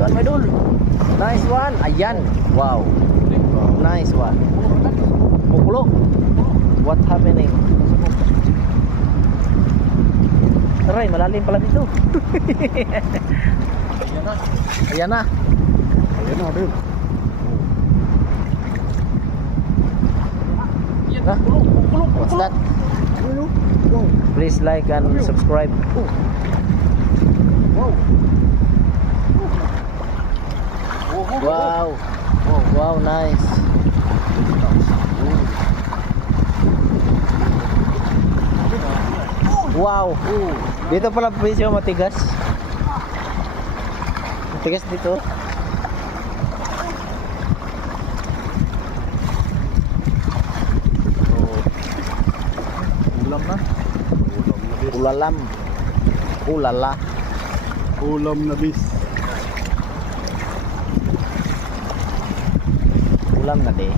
Yun, my idol. Nice one. Ayan. Wow. Nice one. Mukulo. What happening? Aray, malalim pala dito. Ayan na. Ayan na. Ayan na, dude. Ha? What's that? Please like and subscribe. Wow. Wow, nice. Wow. Dito pala medyo matigas. Matigas dito. Ulam na. Ulalam. Ulala. Ulam na bis. Ulam na din.